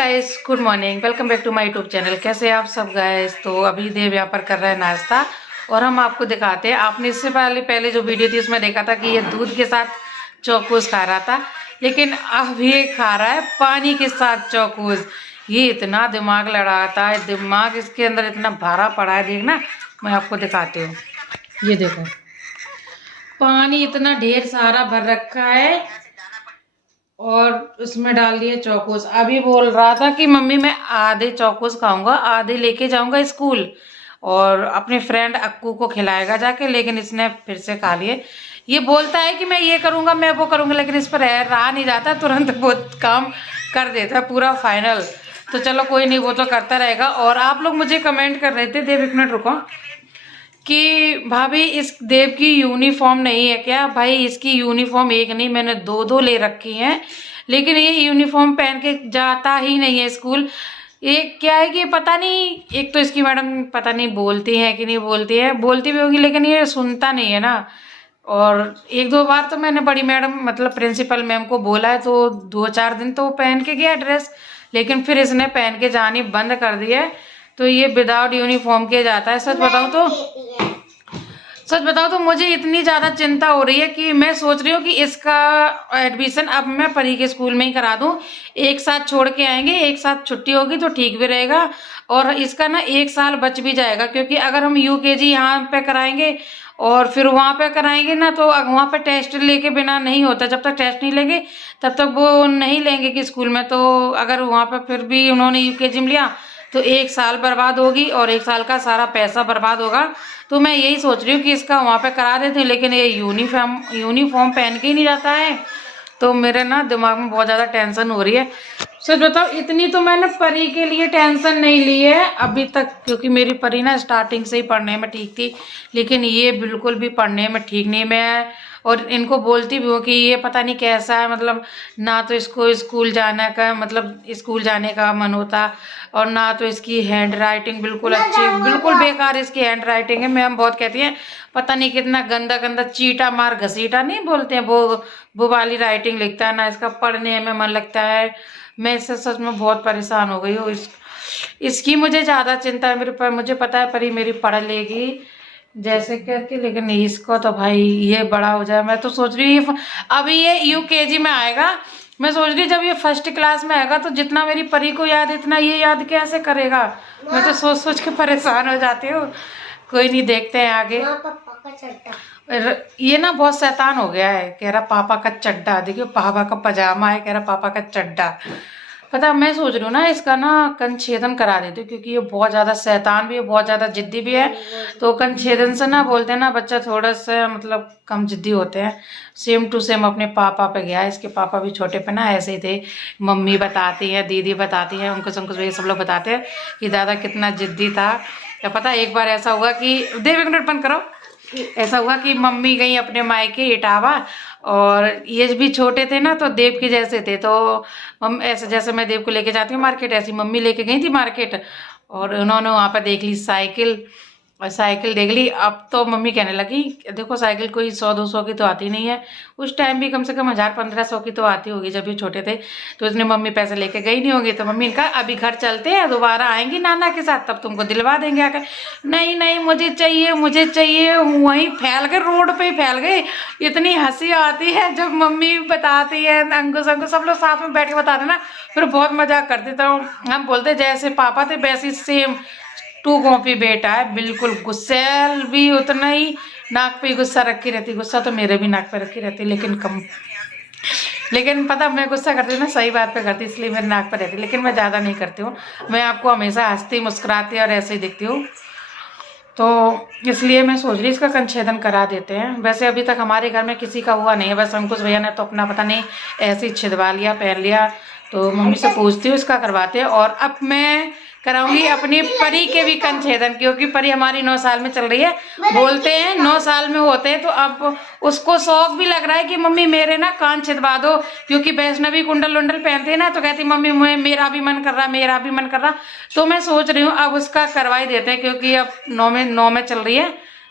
Guys, good morning. Welcome back to my YouTube channel. कैसे हैं आप सब गाइस? तो अभी देव यहाँ पर कर रहे हैं नाश्ता और हम आपको दिखाते हैं। आपने इससे पहले जो वीडियो थी उसमें देखा था कि ये दूध के साथ चौकोस खा रहा था, लेकिन अब ये खा रहा है पानी के साथ चौकोस। ये इतना दिमाग लड़ाता है, दिमाग इसके अंदर इतना भरा पड़ा है। देखना, मैं आपको दिखाती हूँ। ये देखो, पानी इतना ढेर सारा भर रखा है और उसमें डाल दिए चौकोस। अभी बोल रहा था कि मम्मी मैं आधे चौकोस खाऊंगा, आधे लेके जाऊंगा स्कूल और अपने फ्रेंड अक्कू को खिलाएगा जाके, लेकिन इसने फिर से खा लिए। ये बोलता है कि मैं ये करूंगा, मैं वो करूंगा, लेकिन इस पर रहा नहीं जाता, तुरंत वो काम कर देता है पूरा फाइनल। तो चलो कोई नहीं, वो तो करता रहेगा। और आप लोग मुझे कमेंट कर रहे थे, देव एक मिनट रुको, कि भाभी इस देव की यूनिफॉर्म नहीं है क्या? भाई इसकी यूनिफॉर्म एक नहीं, मैंने दो दो ले रखी हैं, लेकिन ये यूनिफॉर्म पहन के जाता ही नहीं है स्कूल। एक क्या है कि पता नहीं, एक तो इसकी मैडम पता नहीं बोलती है कि नहीं बोलती है, बोलती भी होगी लेकिन ये सुनता नहीं है ना। और एक दो बार तो मैंने बड़ी मैडम मतलब प्रिंसिपल मैम को बोला है, तो 2-4 दिन तो पहन के गया ड्रेस, लेकिन फिर इसने पहन के जानी बंद कर दी है। तो ये विदाउट यूनिफॉर्म के जाता है। सच बताऊं तो मुझे इतनी ज़्यादा चिंता हो रही है कि मैं सोच रही हूँ कि इसका एडमिशन अब मैं परी के स्कूल में ही करा दूँ। एक साथ छोड़ के आएंगे, एक साथ छुट्टी होगी तो ठीक भी रहेगा, और इसका ना 1 साल बच भी जाएगा। क्योंकि अगर हम यूकेजी यहाँ पे कराएंगे और फिर वहाँ पे कराएंगे ना, तो वहाँ पे टेस्ट लेके बिना नहीं होता। जब तक टेस्ट नहीं लेंगे तब तक वो नहीं लेंगे कि स्कूल में। तो अगर वहाँ पे फिर भी उन्होंने यूकेजी में लिया तो 1 साल बर्बाद होगी और 1 साल का सारा पैसा बर्बाद होगा। तो मैं यही सोच रही हूँ कि इसका वहाँ पे करा देते हैं, लेकिन ये यूनिफॉर्म पहन के ही नहीं जाता है। तो मेरे ना दिमाग में बहुत ज़्यादा टेंशन हो रही है। सच बताओ, इतनी तो मैंने परी के लिए टेंशन नहीं ली है अभी तक, क्योंकि मेरी परी ना स्टार्टिंग से ही पढ़ने में ठीक थी, लेकिन ये बिल्कुल भी पढ़ने में ठीक नहीं। मैं और इनको बोलती भी हूँ कि ये पता नहीं कैसा है, मतलब ना तो इसको स्कूल जाने का मतलब स्कूल जाने का मन होता, और ना तो इसकी हैंड राइटिंग बिल्कुल अच्छी, बिल्कुल बेकार इसकी हैंड राइटिंग है। मैम बहुत कहती हैं पता नहीं कितना गंदा गंदा चीटा मार घसीटा नहीं बोलते हैं, वो वाली राइटिंग लिखता है ना। इसका पढ़ने में मन लगता है। मैं इससे सच में बहुत परेशान हो गई हूँ। इसकी मुझे ज़्यादा चिंता है। मेरे पर मुझे पता है परी मेरी पढ़ लेगी जैसे करके, लेकिन इसको तो भाई ये बड़ा हो जाए। मैं तो सोच रही हूँ अभी ये यूकेजी में आएगा, मैं सोच रही जब ये फर्स्ट क्लास में आएगा तो जितना मेरी परी को याद इतना ये याद कैसे करेगा। मैं तो सोच सोच के परेशान हो जाती हूँ। कोई नहीं, देखते हैं आगे। ये ना बहुत शैतान हो गया है, कह रहा पापा का चड्डा। देखियो, पापा का पजामा है, कह रहा पापा का चड्डा। पता, मैं सोच रही हूँ ना इसका ना कंछेदन करा देती हूँ, क्योंकि ये बहुत ज़्यादा शैतान भी है, बहुत ज़्यादा जिद्दी भी है। तो कंछेदन से ना बोलते हैं ना बच्चा थोड़ा सा मतलब कम जिद्दी होते हैं। सेम टू सेम अपने पापा पे गया है। इसके पापा भी छोटे पे ना ऐसे ही थे। मम्मी बताती है, दीदी बताती है, उनको ये सब लोग बताते हैं कि दादा कितना जिद्दी था। तो पता एक बार ऐसा हुआ कि देव एक मिनट बंद करो, ऐसा हुआ कि मम्मी गई अपने मायके इटावा, और ये भी छोटे थे ना तो देव के जैसे थे। तो ऐसे जैसे मैं देव को लेके जाती हूँ मार्केट, ऐसी मम्मी लेके गई थी मार्केट, और उन्होंने वहाँ पर देख ली साइकिल, और साइकिल देख ली। अब तो मम्मी कहने लगी देखो साइकिल कोई 100-200 की तो आती नहीं है, उस टाइम भी कम से कम 1000-1500 की तो आती होगी जब ये छोटे थे। तो इसने मम्मी पैसे लेके गई नहीं होगी, तो मम्मी ने कहा अभी घर चलते हैं, दोबारा आएंगी नाना के साथ तब तुमको दिलवा देंगे आकर। नहीं नहीं, मुझे चाहिए मुझे चाहिए। वहीं फैल गए, रोड पे ही फैल गए। इतनी हंसी आती है जब मम्मी बताती है, अंकुश सब लोग साथ में बैठ के बताते ना, फिर बहुत मजाक करते। तो हम बोलते जैसे पापा थे वैसे सेम 2 कॉपी बेटा है, बिल्कुल। गुस्सैल भी उतना ही, नाक पे गुस्सा रखी रहती। गुस्सा तो मेरे भी नाक पे रखी रहती, लेकिन कम। लेकिन पता मैं गुस्सा करती हूँ ना सही बात पे करती, इसलिए मेरे नाक पे रहती, लेकिन मैं ज़्यादा नहीं करती हूँ। मैं आपको हमेशा हंसती मुस्कुराती और ऐसे ही दिखती हूँ। तो इसलिए मैं सोच रही इसका कंछेदन करा देते हैं। वैसे अभी तक हमारे घर में किसी का हुआ नहीं है, बस अंकुश भैया ने तो अपना पता नहीं ऐसे ही छिदवा लिया, पहन लिया। तो मम्मी से पूछती हूँ इसका करवाते हैं। और अब मैं कराऊंगी अपनी परी के भी कंछेदन, क्योंकि परी हमारी 9 साल में चल रही है। बोलते हैं 9 साल में होते हैं, तो अब उसको शौक भी लग रहा है कि मम्मी मेरे ना कान छिदवा दो, क्योंकि वैष्णवी कुंडल उंडल पहनते हैं ना, तो कहती मम्मी मेरा भी मन कर रहा, मेरा भी मन कर रहा। तो मैं सोच रही हूँ अब उसका करवा ही देते हैं, क्योंकि अब 9 में चल रही है।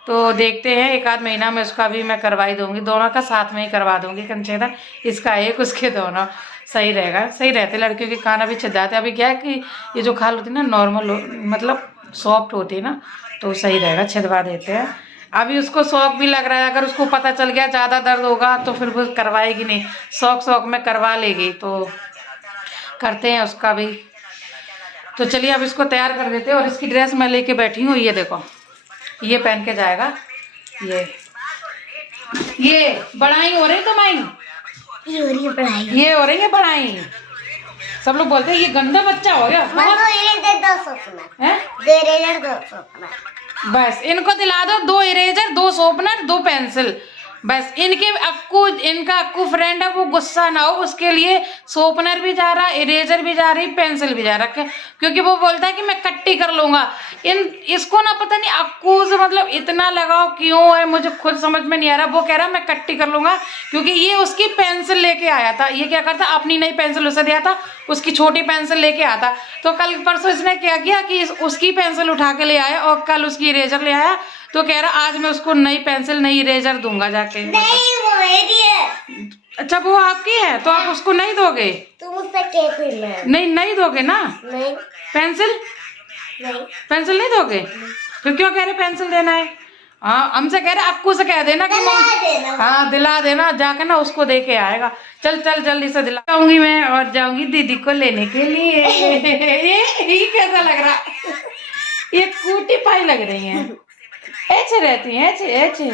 तो देखते हैं 1 आध महीना में उसका भी मैं करवा ही दूंगी, दोनों का साथ में ही करवा दूंगी कंछेदन, इसका एक उसके दोनों। सही रहेगा, सही रहते लड़कियों के कान अभी छिदाते। अभी क्या है कि ये जो खाल होती है ना नॉर्मल मतलब सॉफ्ट होती है ना, तो सही रहेगा, छिदवा देते हैं। अभी उसको शौक भी लग रहा है, अगर उसको पता चल गया ज़्यादा दर्द होगा तो फिर वो करवाएगी नहीं, शौक शौक में करवा लेगी, तो करते हैं उसका भी। तो चलिए अब इसको तैयार कर देते हैं। और इसकी ड्रेस मैं लेके बैठी हूँ, ये देखो, ये पहन के जाएगा। ये बड़ाई हो रही तुम्हारी, ये हो रही है बड़ाई। सब लोग बोलते हैं ये गंदा बच्चा हो गया। बस इनको दिला दो 2 इरेजर, 2 शोपनर, 2 पेंसिल, बस। इनका अक्कू फ्रेंड है, वो गुस्सा ना हो उसके लिए शोपनर भी जा रहा, इरेजर भी जा रही, पेंसिल भी जा रहा, क्योंकि वो बोलता है कि मैं कट्टी कर लूंगा। इसको ना पता नहीं अक्कू से मतलब इतना लगाव क्यों है, मुझे खुद समझ में नहीं आ रहा। वो कह रहा मैं कट्टी कर लूंगा, क्योंकि ये उसकी पेंसिल लेके आया था। ये क्या करता, अपनी नई पेंसिल उसे दिया था, उसकी छोटी पेंसिल लेके आता। तो कल परसों इसने क्या किया कि उसकी पेंसिल उठा के ले आया, और कल उसकी इरेजर ले आया। तो कह रहा आज मैं उसको नई पेंसिल नई इरेजर दूंगा जाके। नहीं वो मेरी है। अच्छा वो आपकी है तो आप उसको नहीं दोगे? तुम उससे क्या नहीं दोगे ना? नहीं। पेंसिल नहीं, पेंसिल नहीं दोगे? फिर क्यों कह रहे पेंसिल देना है? हाँ हमसे कह रहे अक्कू से कह देना कि हाँ दिला देना, जाके ना उसको दे के आएगा। चल चल जल्दी से दिलाऊंगी मैं, और जाऊंगी दीदी को लेने के लिए। ये कैसा लग रहा, ये कूटी पाई लग रही है, ऐसे रहती हैं ऐसे।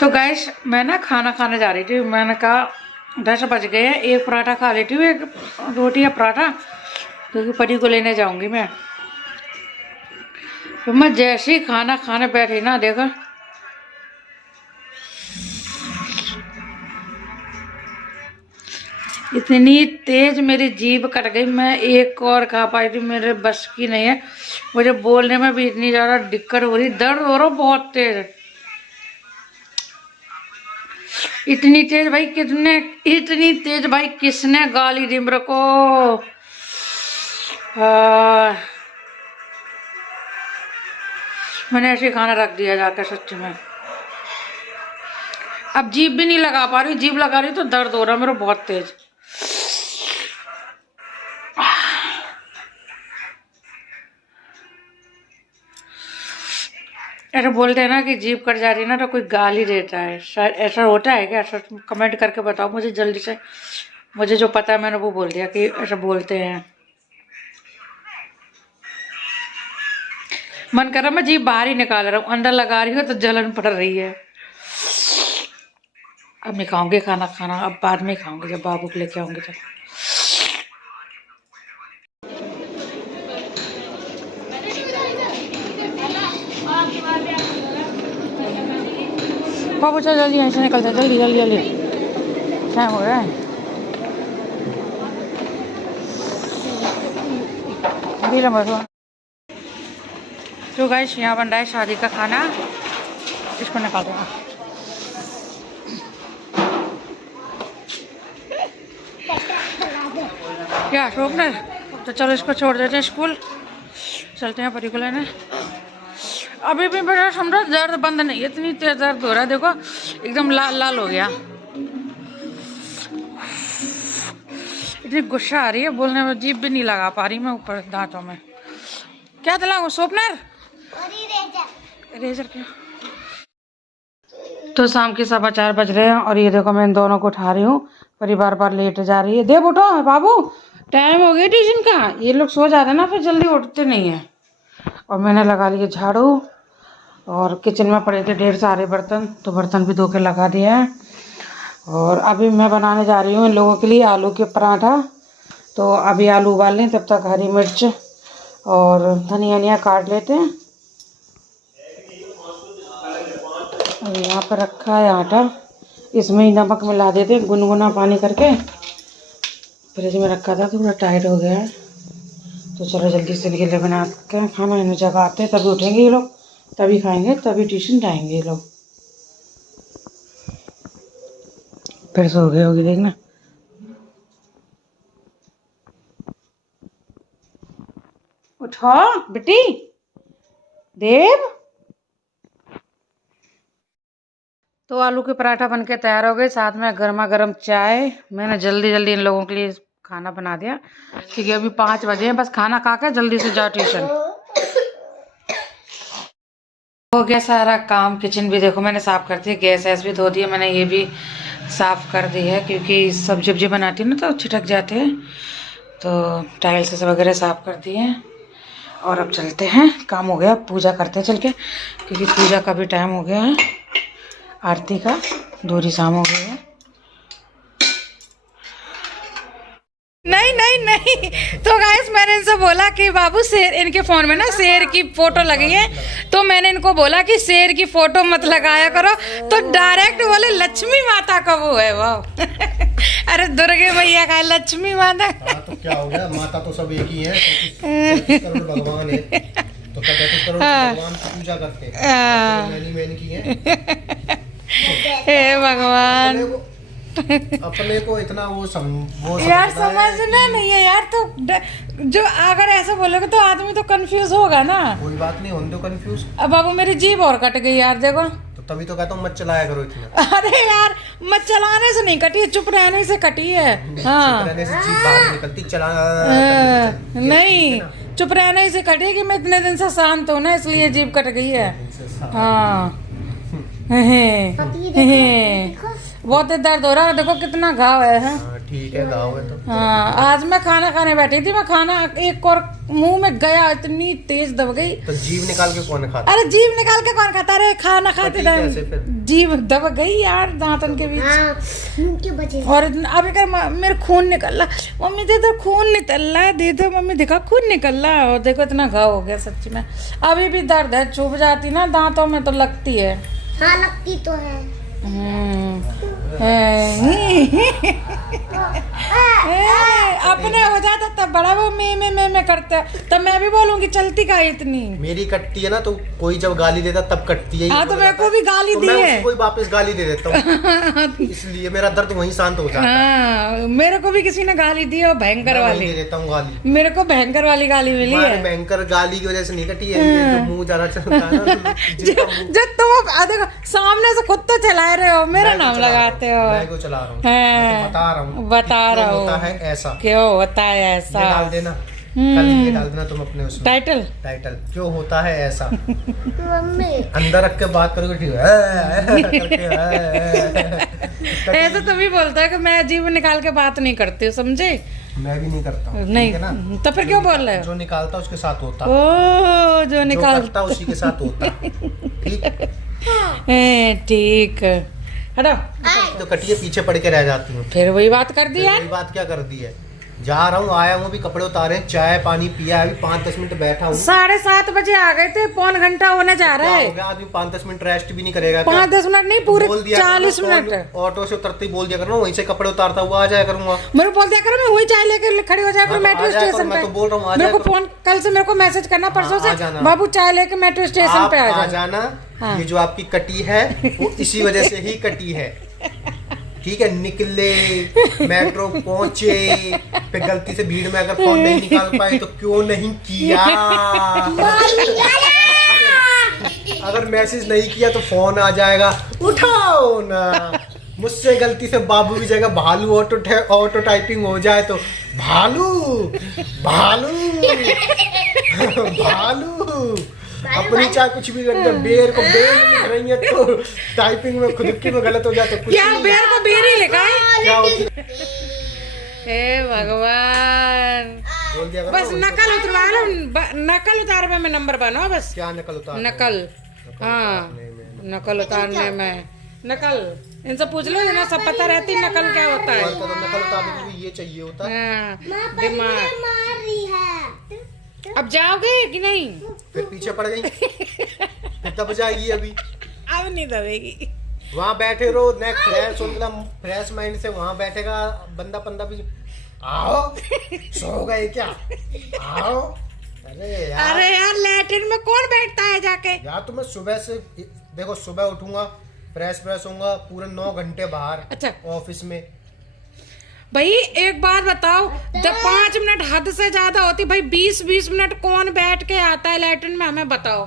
तो गैस मैं ना खाना खाने जा रही थी, मैंने कहा 10 बज गए हैं, एक पराठा खा लेती हूँ, एक रोटी या पराठा, क्योंकि परी को लेने जाऊंगी मैं। तो मैं जैसे ही खाना खाने बैठी ना, देखा इतनी तेज मेरी जीभ कट गई, मैं एक और खा पाई थी, मेरे बस की नहीं है। मुझे बोलने में भी इतनी ज़्यादा दिक्कत हो रही, दर्द हो रहा बहुत तेज, इतनी तेज भाई इतनी तेज भाई किसने गाली दी मेरे को। मैंने ऐसे खाना रख दिया जाकर सच्ची में। अब जीभ भी नहीं लगा पा रही, जीभ लगा रही तो दर्द हो रहा मेरा बहुत तेज। ऐसा बोलते हैं ना कि जीभ कट जा रही है ना तो कोई गाली देता है, शायद ऐसा होता है क्या? ऐसा कमेंट करके बताओ मुझे जल्दी से। मुझे जो पता है मैंने वो बोल दिया कि ऐसा बोलते हैं। मन कर रहा मैं जीभ बाहर ही निकाल रहा हूँ, अंदर लगा रही हूँ तो जलन पड़ रही है। अब नहीं खाऊंगी खाना, अब बाद में खाऊंगी जब बाबू को लेके आऊंगी तब। बाबू चल जल्दी यहाँ से निकल जा, जल्दी जल्दी जल्दी, टाइम हो रहा है। तो गाइस यहाँ बन रहा है शादी का खाना, इसको निकाल देना। क्या शोभनर, तो चलो इसको छोड़ देते हैं स्कूल, चलते हैं परी को लेने। अभी भी मेरा समझो दर्द बंद नहीं है, इतनी तेज दर्द हो रहा है, देखो एकदम लाल लाल हो गया। इतनी गुस्सा आ रही है, बोलने में जीभ भी नहीं लगा पा रही मैं ऊपर दांतों में। क्या दिलाऊं शोभनर? इरेजर क्या? तो शाम के 4:15 बज रहे हैं और ये देखो मैं इन दोनों को उठा रही हूँ, परी बार बार लेट जा रही है। देव उठो बाबू, टाइम हो गया ट्यूशन का। ये लोग सो जाते ना फिर जल्दी उठते नहीं है। और मैंने लगा लिए झाड़ू, और किचन में पड़े थे ढेर सारे बर्तन, तो बर्तन भी धो के लगा दिए हैं। और अभी मैं बनाने जा रही हूँ इन लोगों के लिए आलू के पराठा। तो अभी आलू उबाल लें, तब तक हरी मिर्च और धनिया काट लेते हैं। और यहाँ पर रखा है आटा, इसमें ही नमक मिला देते हैं गुनगुना पानी करके। फ्रिज में रखा था थोड़ा टाइट हो गया है, तो चलो जल्दी से इनके लिए बना के खाना इन्हें जगाते हैं, तभी उठेंगे ये लोग, तभी खाएंगे, तभी ट्यूशन जाएंगे ये लोग। फिर सो गए होगी देखना। उठो बेटी, देव। तो आलू के पराठा बनके तैयार हो गए, साथ में गर्मा गर्म चाय। मैंने जल्दी जल्दी इन लोगों के लिए खाना बना दिया क्योंकि अभी 5 बजे हैं, बस खाना खा के जल्दी से जाओ ट्यूशन। हो गया सारा काम। किचन भी देखो मैंने साफ कर दी, गैस वैस भी धो दिया मैंने, ये भी साफ कर दी है क्योंकि सब्जी बनाती है ना तो छिटक जाते हैं, तो टाइल्स वगैरह साफ कर दिए हैं। और अब चलते हैं, काम हो गया, पूजा करते हैं चल के क्योंकि पूजा का भी टाइम हो गया है, आरती का दूरी शाम हो गई है। नहीं नहीं नहीं, तो गाइस मैंने इनसे बोला कि बाबू शेर, इनके फोन में ना शेर की फोटो लगी है, तो मैंने इनको बोला कि शेर की फोटो मत लगाया करो, तो डायरेक्ट बोले लक्ष्मी माता का वो है वो। अरे दुर्गे मैया का लक्ष्मी माता। तो क्या हो गया, माता तो सब एक ही है, 33 करोड़ भगवान है, तो 33 करोड़ भगवान की पूजा करते हैं, मैंने की है। हे भगवान, अपने को इतना वो यार समझना नहीं है यार, तो जो अगर ऐसा बोलोगे तो आदमी तो कंफ्यूज होगा ना। कोई बात नहीं, होने दो कंफ्यूज। अब बाबू मेरी जीभ और कट गई यार, देखो तो तभी तो कहता हूँ मत चलाया करो इतना। अरे यार मत चलाने से नहीं कटी है, चुप रहने से कटी है। हाँ चुप रहने से जीभ बाहर निकलती, नहीं, चुप रहने से कटी है कि मैं इतने दिन से शांत हूँ ना, इसलिए जीभ कट गई है। हाँ बहुत दर्द हो रहा है, देखो कितना घाव है। ठीक है, घाव है तो। हाँ आज मैं खाना खाने बैठी थी, मैं खाना एक और मुंह में गया, इतनी तेज दब गई। तो जीभ निकाल के कौन खाता? अरे जीभ निकाल के कौन खाता? अरे खाना खाते टाइम जीभ दब गई यार दांतन के बीच। और अब अगर मेरे खून निकल रहा, मम्मी दे दो खून निकल रहा है, दे दो मम्मी, देखा खून निकल रहा है। और देखो इतना घाव हो गया सच्ची में, अभी भी दर्द है, चुभ जाती ना दांतों में तो लगती है। हाँ लगती तो है। अपने हो जाता तब बड़ा वो मैं करते, तब मैं भी बोलूंगी चलती का इतनी। मेरी कटती है ना तो कोई जब गाली देता तब कटती है। हाँ तो मेरे को भी गाली दी है, कोई वापस गाली दे देता हूँ, इसलिए मेरा दर्द वहीं शांत हो जाता है। मेरे को भी किसी ने गाली दी है, भयंकर वाली दे देता हूँ गाली। मेरे को भयंकर वाली गाली मिली है। भयंकर गाली की वजह से नहीं कटी है, जो मुंह ज्यादा चलता है ना, जो तुम देखो सामने से खुद तो चला रहे हो, मेरा नाम लगाते हो। मैं को चला रहा हूँ, बता रहा हूँ होता है ऐसा, क्यों होता है ऐसा, डाल देना, कल ये डाल देना तुम अपने उसमें टाइटल क्यों होता है ऐसा। मम्मी अंदर रख के बात करोगे ठीक है। ऐसा तभी बोलता है कि मैं जीभ निकाल के बात नहीं करती हूँ, समझे? मैं भी नहीं करता हूँ, नहीं ना, तो फिर क्यों बोल रहे हो? जो निकालता उसके साथ होता, ओ जो निकालता उसी के साथ होता। ठीक हटो, तो कटिए पीछे पड़ के रह जाती हूँ। फिर वही बात कर दी यार। वही बात क्या कर दी है, जा रहा हूँ, आया हूँ, अभी कपड़े उतारे, चाय पानी पिया, अभी 5-10 मिनट बैठा हूँ। 7:30 बजे आ गए थे, पौन घंटा होने जा रहा है। आदमी 5-10 मिनट रेस्ट भी नहीं करेगा? 5-10 मिनट नहीं, पूरे 40 मिनट। ऑटो से उतरते ही बोल दिया करो, वहीं से कपड़े उतारता हुआ आ जाया करूंगा। मेरे को बोल दिया करो, मैं वही चाय लेकर खड़ी हो जाया करूँ मेट्रो स्टेशन पे। मैं तो बोल रहा हूँ मेरे को फोन कल से मेरे को मैसेज करना, परसों से बाबू चाय लेके मेट्रो स्टेशन पे आ जाना। ये जो आपकी कटी है वो इसी वजह से ही कटी है, ठीक है? निकले, मेट्रो पहुंचे, फिर गलती से भीड़ में अगर फोन नहीं निकाल पाए तो क्यों नहीं किया? अगर मैसेज नहीं किया तो फोन आ जाएगा, उठाओ ना। मुझसे गलती से बाबू की जगह भालू ऑटो टाइपिंग हो जाए तो भालू भालू भालू, अपनी चाहे कुछ भी रख दो, बेर को बेर लिख रही है तो टाइपिंग में खुद की में गलत हो जाए तो कुछ क्या बेर को बेर ही लिखा है? क्या होती? हे भगवान, बस नकल उतरवा लो, नकल उतारने में नंबर बनाओ बस। क्या नकल उतार? नकल, हाँ नकल उतारने में, नकल इनसे पूछ लो, इन्हें सब पता रहती नकल क्या होता है। नकल उतारने के लिए ये चाहिए होता है दिमाग। अब जाओगे कि नहीं? फिर पीछे पड़ गई, फिर दब जाएगी। अभी अब नहीं दबेगी। वहाँ बैठे रहो, नेक्स्ट फ्रेश माइंड से वहाँ बैठेगा बंदा 15 भी। आओ, सो गए क्या? आओ। अरे यार लैट्रिन में कौन बैठता है जाके? यार तो मैं सुबह से देखो, सुबह उठूंगा, फ्रेश होऊंगा, पूरे 9 घंटे बाहर। अच्छा, ऑफिस में। भाई एक बात बताओ, 5 मिनट हद से ज्यादा होती भाई, 20-20 मिनट कौन बैठ के आता है लैट्रिन में? हमें बताओ।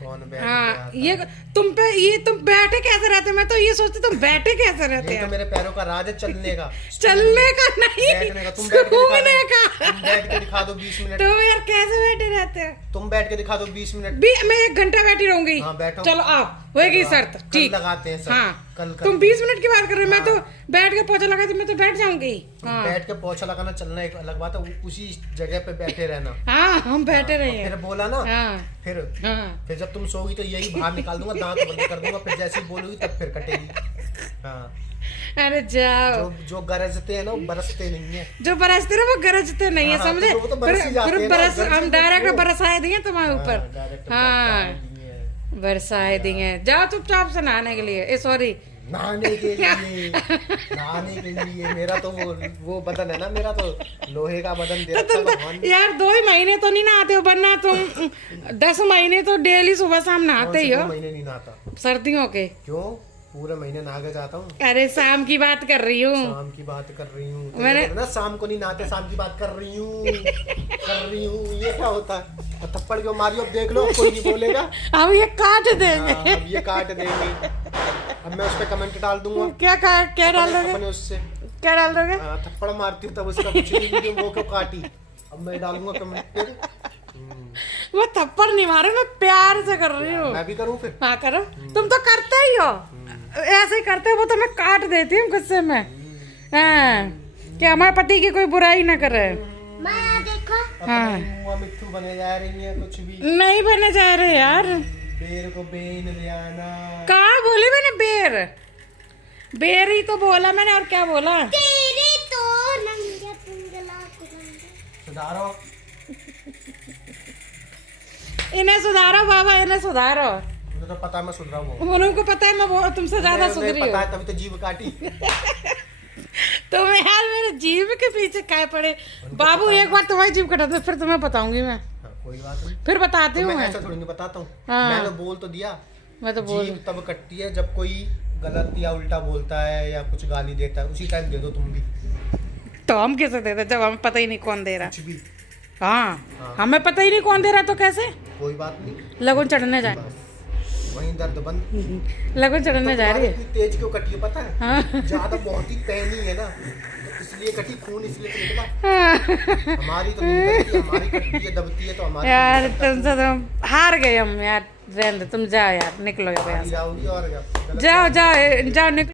कौन बैठ? हाँ ये तुम पे ये तुम बैठे कैसे रहते हो? मैं तो ये सोचती तुम बैठे कैसे रहते ये तो हैं? मेरे पैरों का राज है चलने का, चलने का नहीं, बैठने का। तुम बैठ के घूमने दिखा का। दो, तुम बैठ के दिखा दो 20 मिनट। तुम यार कैसे बैठे रहते हो? तुम बैठ के दिखा दो 20 मिनट। मैं 1 घंटा बैठी रहूंगी। हाँ, बैठो। चलो आओ, होएगी शर्त। कल ठीक, लगाते हैं सर। हाँ। कल तुम 20 मिनट की बात कर रहे हो, मैं तो बैठ के पोछा लगा, मैं तो बैठ जाऊंगी। हाँ बैठ के पोछा लगाना चलना एक अलग बात है, उसी जगह पे बैठे रहना। हाँ, हम बैठे रहे फिर हैं। बोला ना, हाँ फिर हाँ। फिर जब तुम सोगी तो यही बाहर निकाल दूंगा, दांत बंद कर दूंगा, फिर जैसे ही बोलूंगी तब फिर कटेगी। हाँ, अरे जाओ। जो गरजते हैं ना वो बरसते नहीं है। जो बरसते रहो वो गरजते नहीं है, हाँ, समझे? तो वो तो बरस ही जाते फिर हैं ना, बरस, गरजते हम तो डायरेक्ट क्यों? बरसाए दिए तुम्हारे ऊपर। डायरेक्ट हाँ, बरसाए दिए। जाओ चुपचाप से नहाने के लिए। सॉरी, नहाने के लिए, नहाने के लिए। मेरा तो वो बदन है ना, मेरा तो लोहे का बदन दे तो रखा तुम भगवान तो ने। यार 2 ही महीने तो नहीं नहाते हो, वरना तुम 10 महीने तो डेली सुबह शाम नहाते ही हो। 2 महीने नहीं नहाता। सर्दियों के क्यों? पूरे महीने नहा के जाता हूँ। अरे शाम की बात कर रही हूँ। शाम की बात कर रही हूँ। मैंने- ना शाम को नहीं नहाते, शाम की बात कर रही हूँ, कर रही हूँ। ये क्या होता है? और थप्पड़ क्यों मारियो? अब देख लो, कोई नहीं बोलेगा। हम ये काट देंगे। हाँ, अब ये काट देंगे। अब मैं उस पर कमेंट डाल दूंगा। क्या डाल दोगे? अपने उससे क्या डाल दोगे? थप्पड़ मारती हूँ तब उसका कुछ नहीं, वीडियो वो क्यों काटी। अब मैं डालूंगा कमेंट पे। वो थप्पड़ नहीं मारे, मैं प्यार से कर रही हूँ। मैं भी करूँ फिर? हाँ करो, तुम तो करते ही हो, ऐसे ही करते हो। वो तो मैं काट देती हूँ गुस्से में। हाँ, कि हमारे पति की कोई बुराई ना करे। मैं यहाँ देखो। हाँ। मुआ मिट्टू बने जा रही है, कुछ भी नहीं बने जा रहे यार। बेर को बेन ले आना। कहाँ बोली मैंने बेर? बेर ही तो बोला मैंने, और क्या बोला? तेरे तो नंगे पुंगला पुंगला। सुधारो, इन्हें सुधारो बाबा, इन्हें सुधारो। मुझे तो पता है मैं सुधरा हूँ। उनको पता है मैं तुमसे ज्यादा सुधरी पता हूँ। है, तभी तो जीभ काटी। तुम यार मेरे जीभ के पीछे काय पड़े। बाबू एक बार तुम्हारी जीभ कटा दो, फिर तुम्हें बताऊंगी मैं। हाँ, कोई बात नहीं। फिर बताती तो हूँ मैं मैं। ऐसा थोड़ी नहीं बताता हूँ। हाँ। मैंने बोल तो दिया। मैं तो बोल, जीभ तब कटती है जब कोई गलत या उल्टा बोलता है या कुछ गाली देता है, उसी टाइम दे दो तुम भी। तो हम कैसे देते जब हमें पता ही नहीं कौन दे रहा? कुछ भी। हाँ, हमें पता ही नहीं कौन दे रहा, तो कैसे? कोई बात नहीं, लगन चढ़ने जा, बस वहीं दर्द बंद। लगन चढ़ने जा रही है। इतनी तेज क्यों कटी है पता है? हाँ। ज्यादा बहुत ही पैनी है ना, तो इसलिए कटी, खून इसलिए तो निकला। हाँ। हमारी तो नहीं कटती, हमारी कटती है, दबती है तो हमारी यार तो नहीं तुमसे तो हार गए हम यार। रहने दो, तुम जाओ यार, निकलो कटती। यहाँ से। जाओगी और क्या? जाओ जाओ जाओ, निकलो।